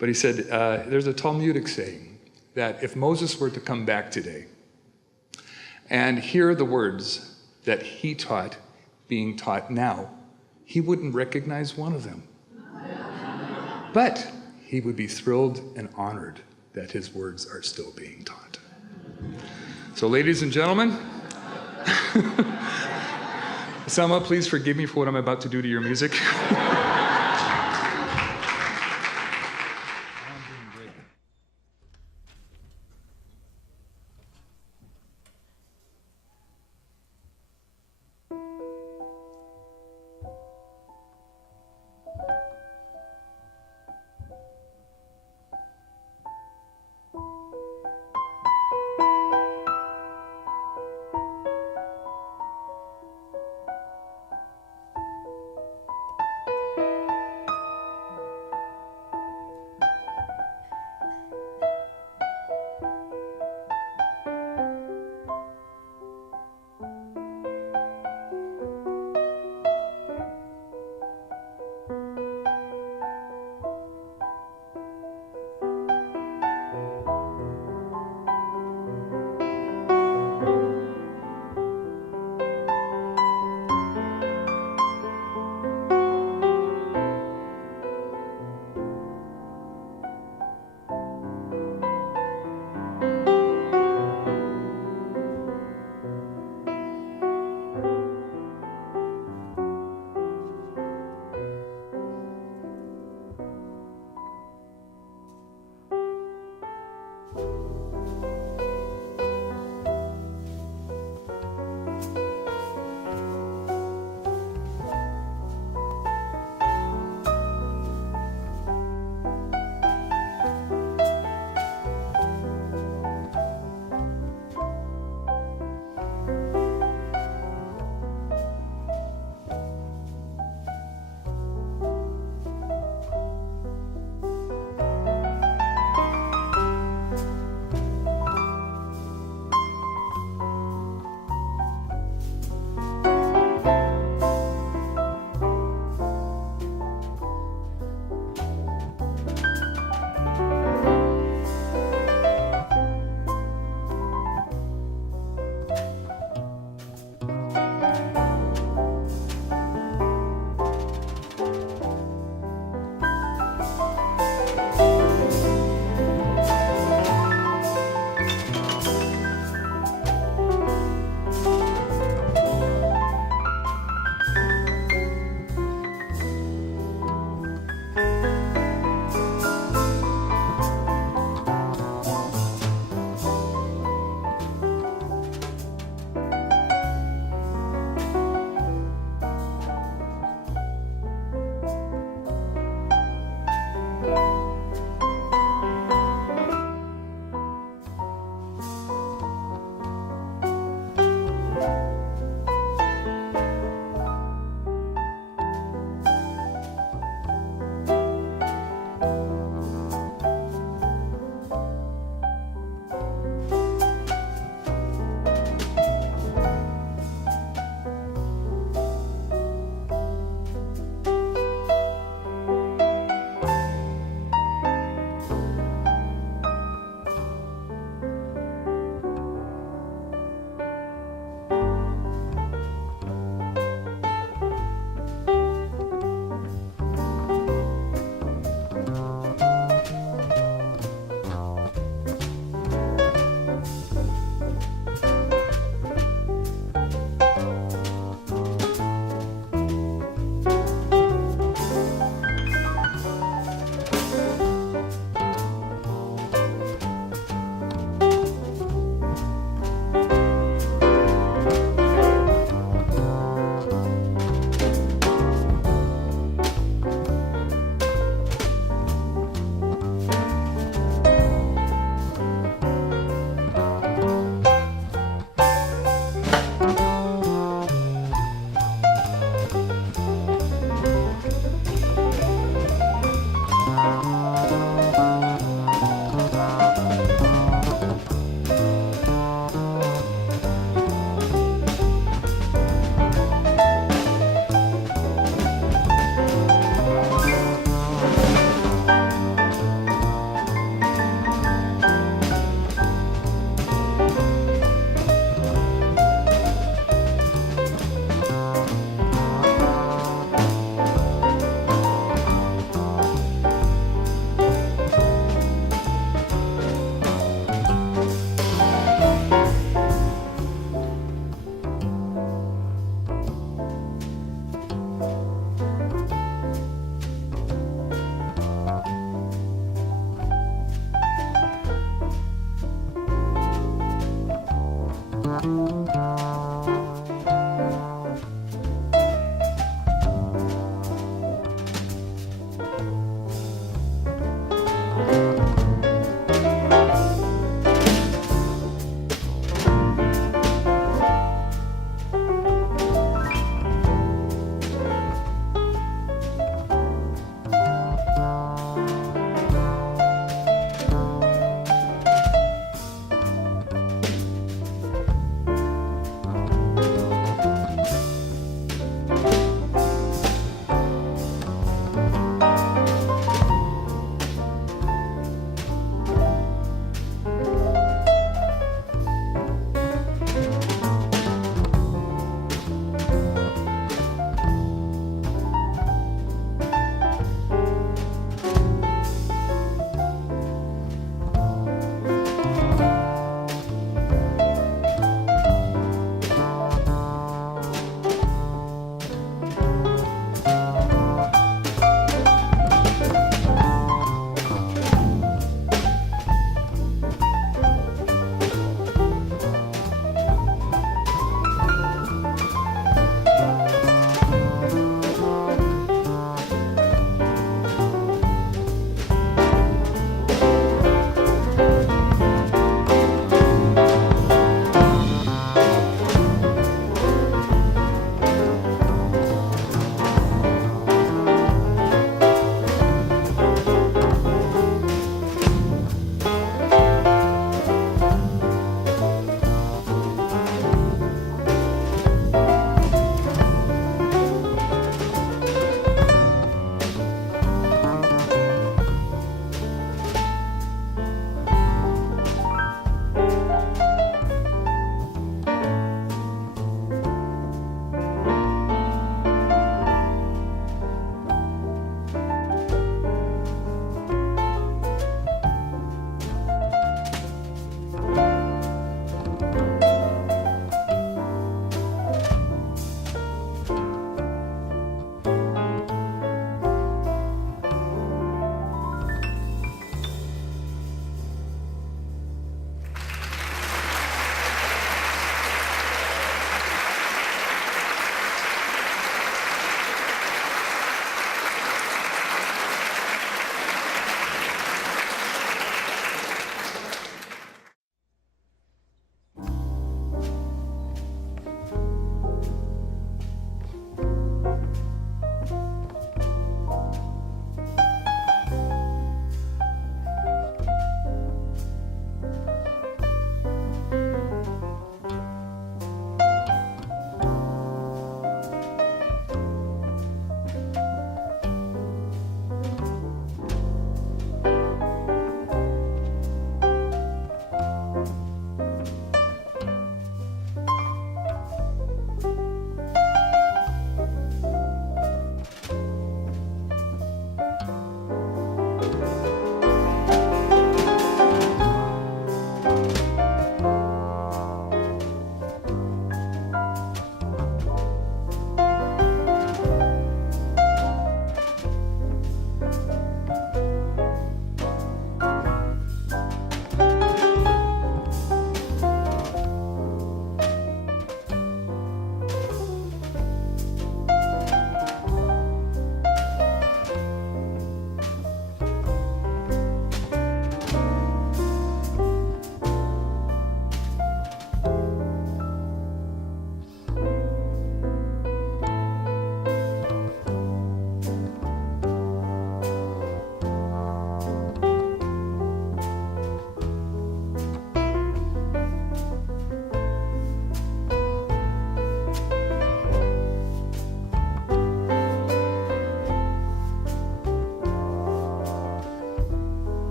But he said, there's a Talmudic saying that if Moses were to come back today and hear the words that he taught being taught now, he wouldn't recognize one of them. But he would be thrilled and honored that his words are still being taught. So ladies and gentlemen, Selma, please forgive me for what I'm about to do to your music.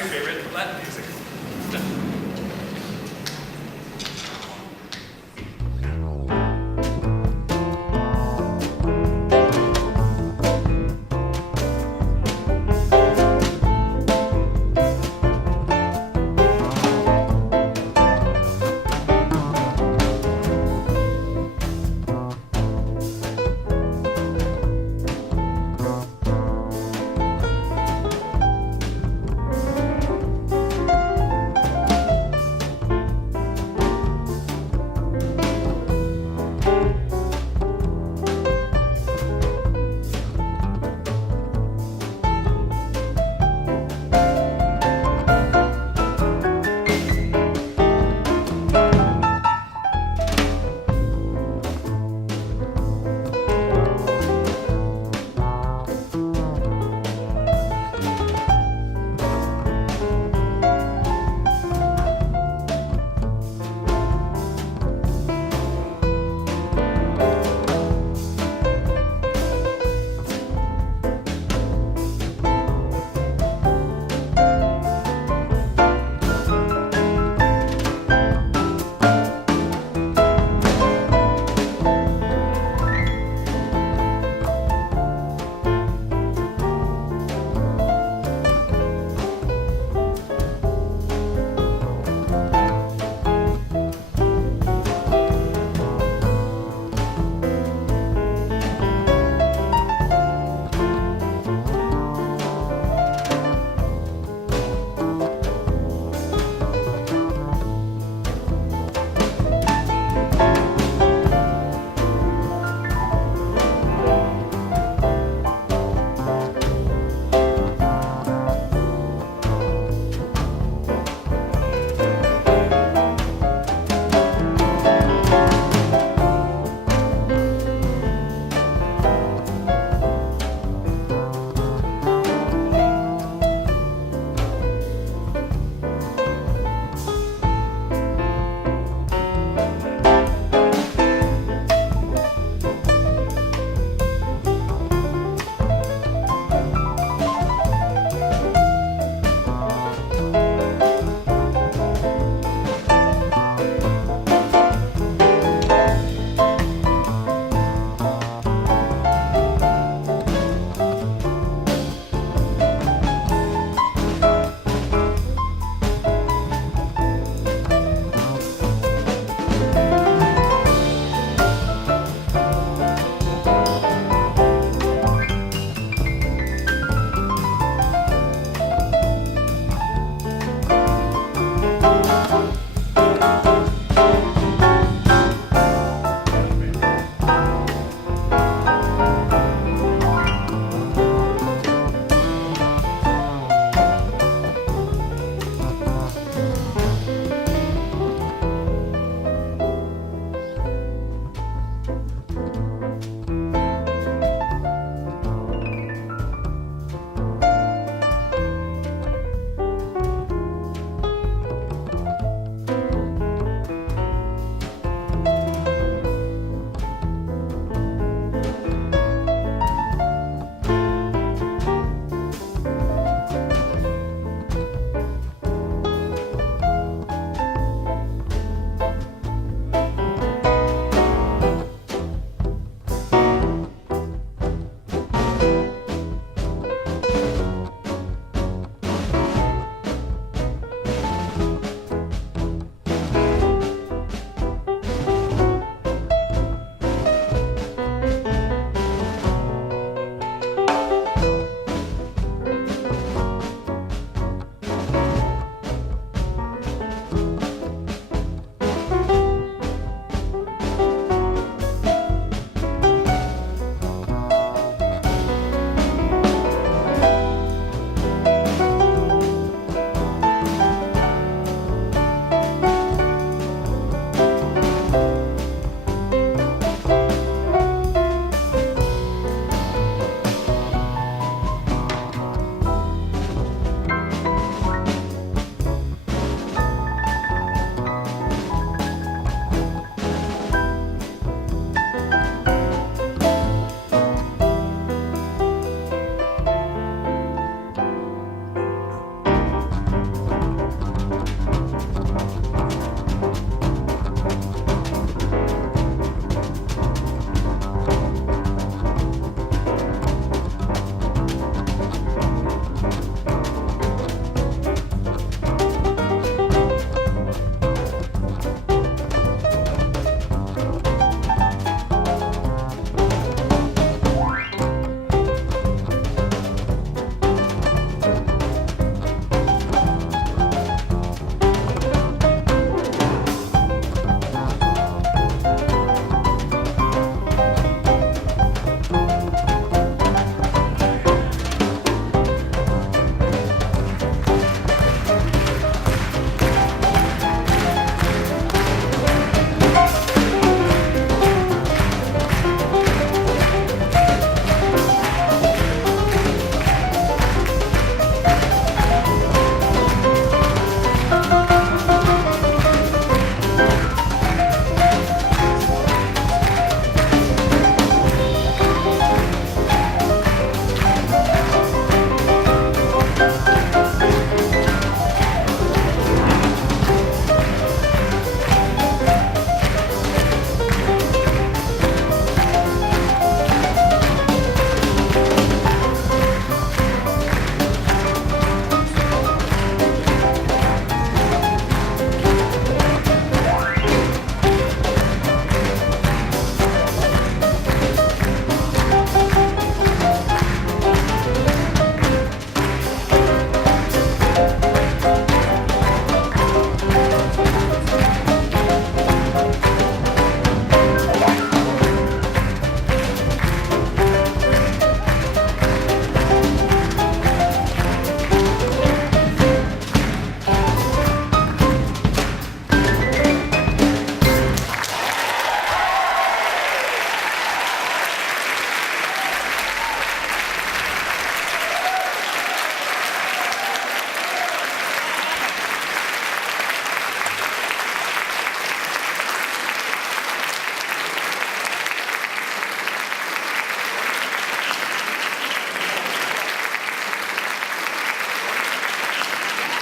my favorite, Latin music.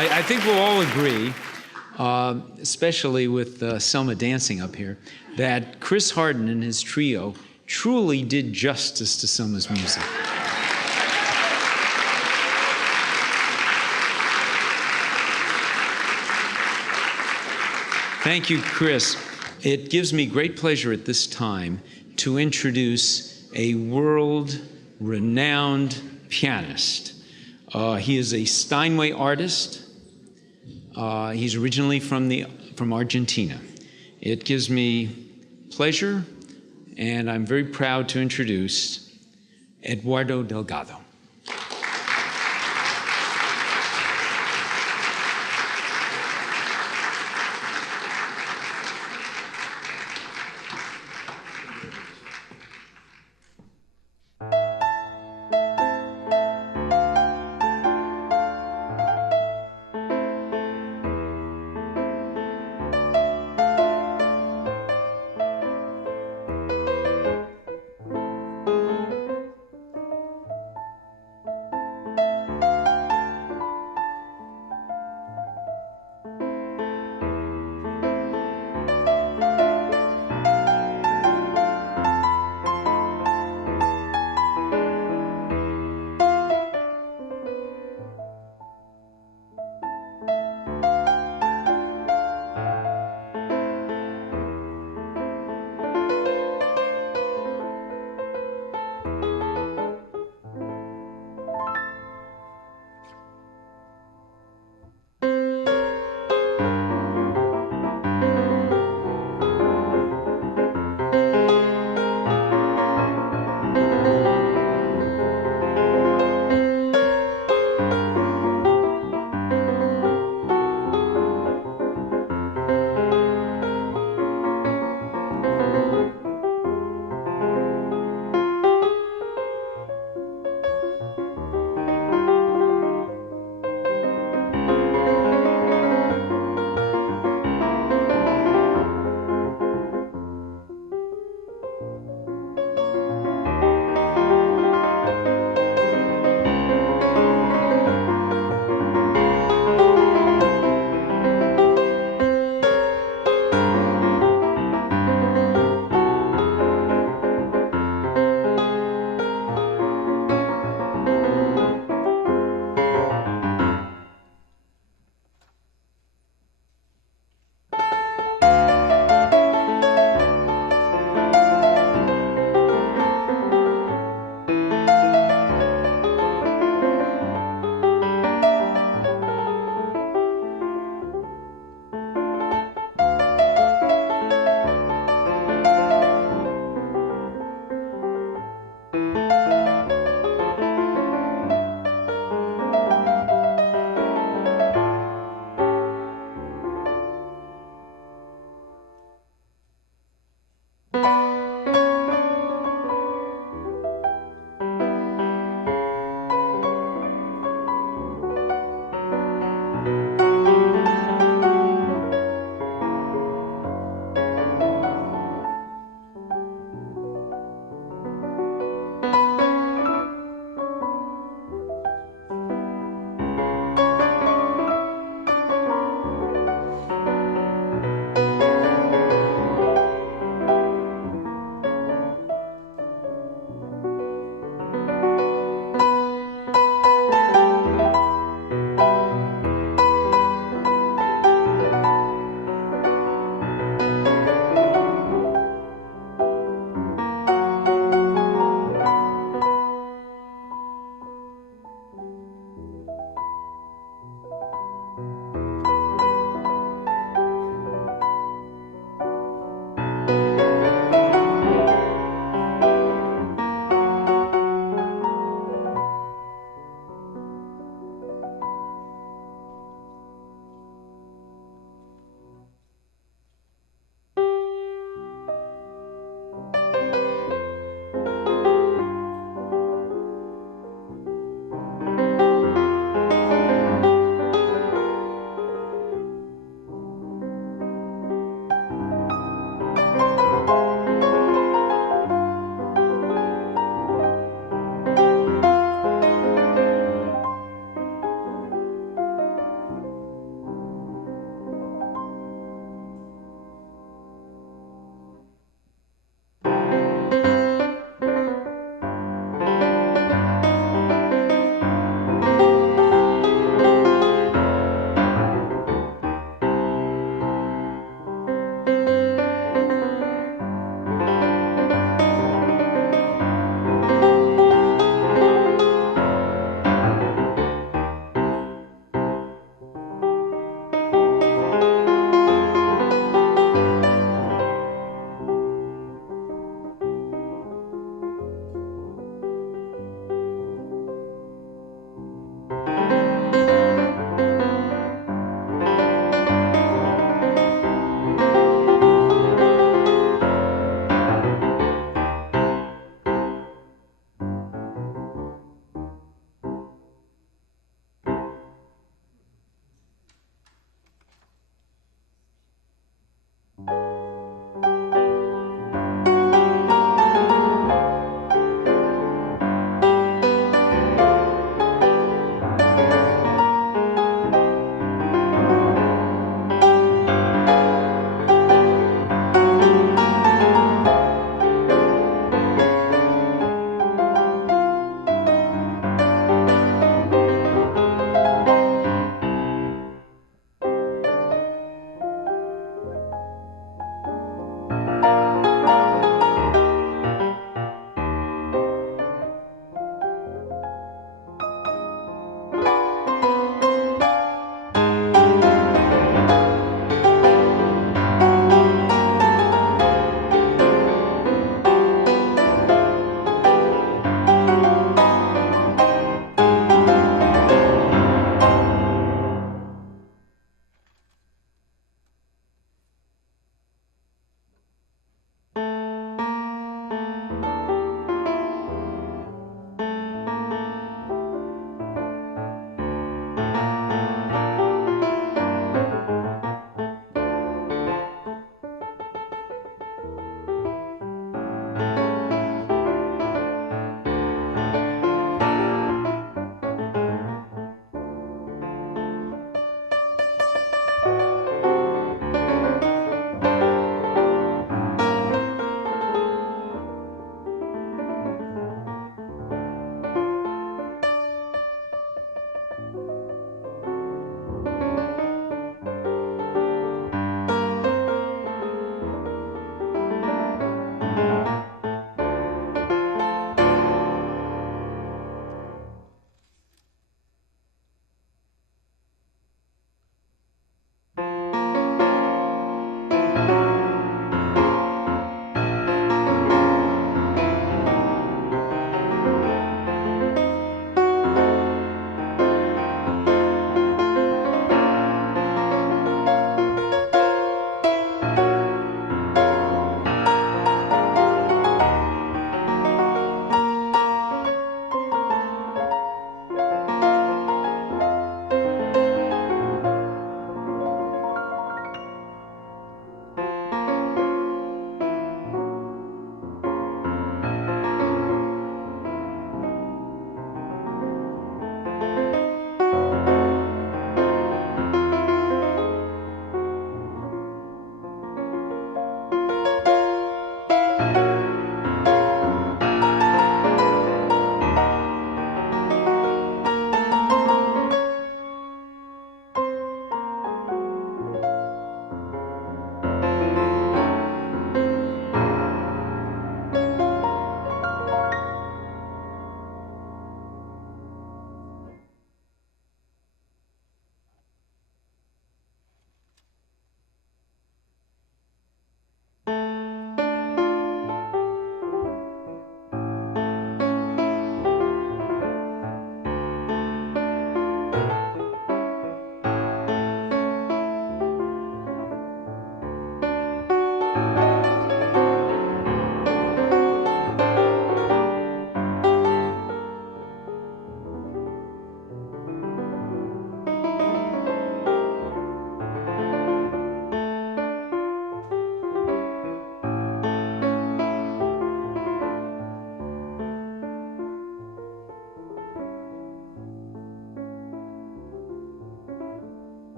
I think we'll all agree, especially with Selma dancing up here, that Chris Harden and his trio truly did justice to Selma's music. Thank you, Chris. It gives me great pleasure at this time to introduce a world-renowned pianist. He is a Steinway artist. He's originally from Argentina. It gives me pleasure, and I'm very proud to introduce Eduardo Delgado.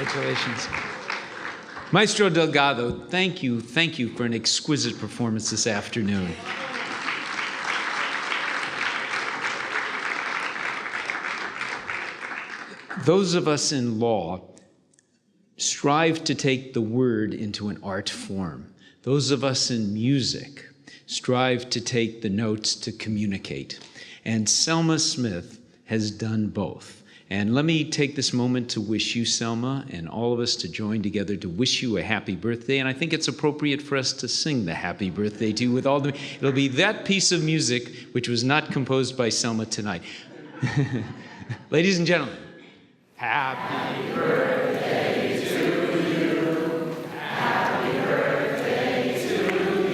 Congratulations. Maestro Delgado, thank you for an exquisite performance this afternoon. Those of us in law strive to take the word into an art form. Those of us in music strive to take the notes to communicate. And Selma Smith has done both. And let me take this moment to wish you, Selma, and all of us to join together to wish you a happy birthday. And I think it's appropriate for us to sing the happy birthday to you with all the, it'll be that piece of music which was not composed by Selma tonight. Ladies and gentlemen, happy birthday to you. Happy birthday to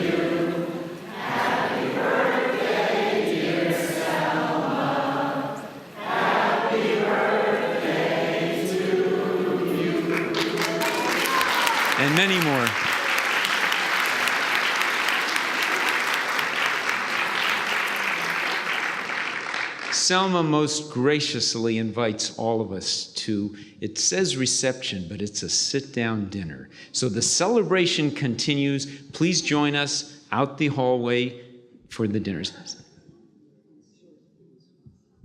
you. Happy birthday, dear Selma. Happy birthday to you. And many more. Selma most graciously invites all of us to, it says reception, but it's a sit-down dinner. So the celebration continues. Please join us out the hallway for the dinners.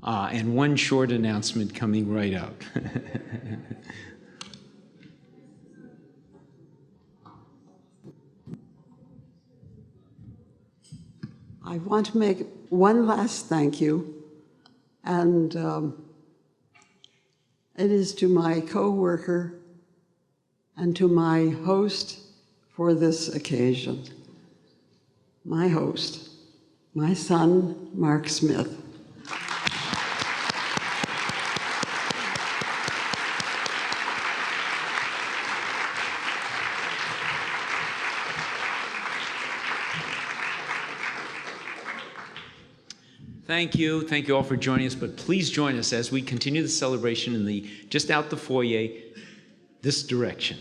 And one short announcement coming right up. I want to make one last thank you. And it is to my co-worker and to my host for this occasion. My host, my son, Mark Smith. Thank you all for joining us, but please join us as we continue the celebration in the, just out the foyer, this direction.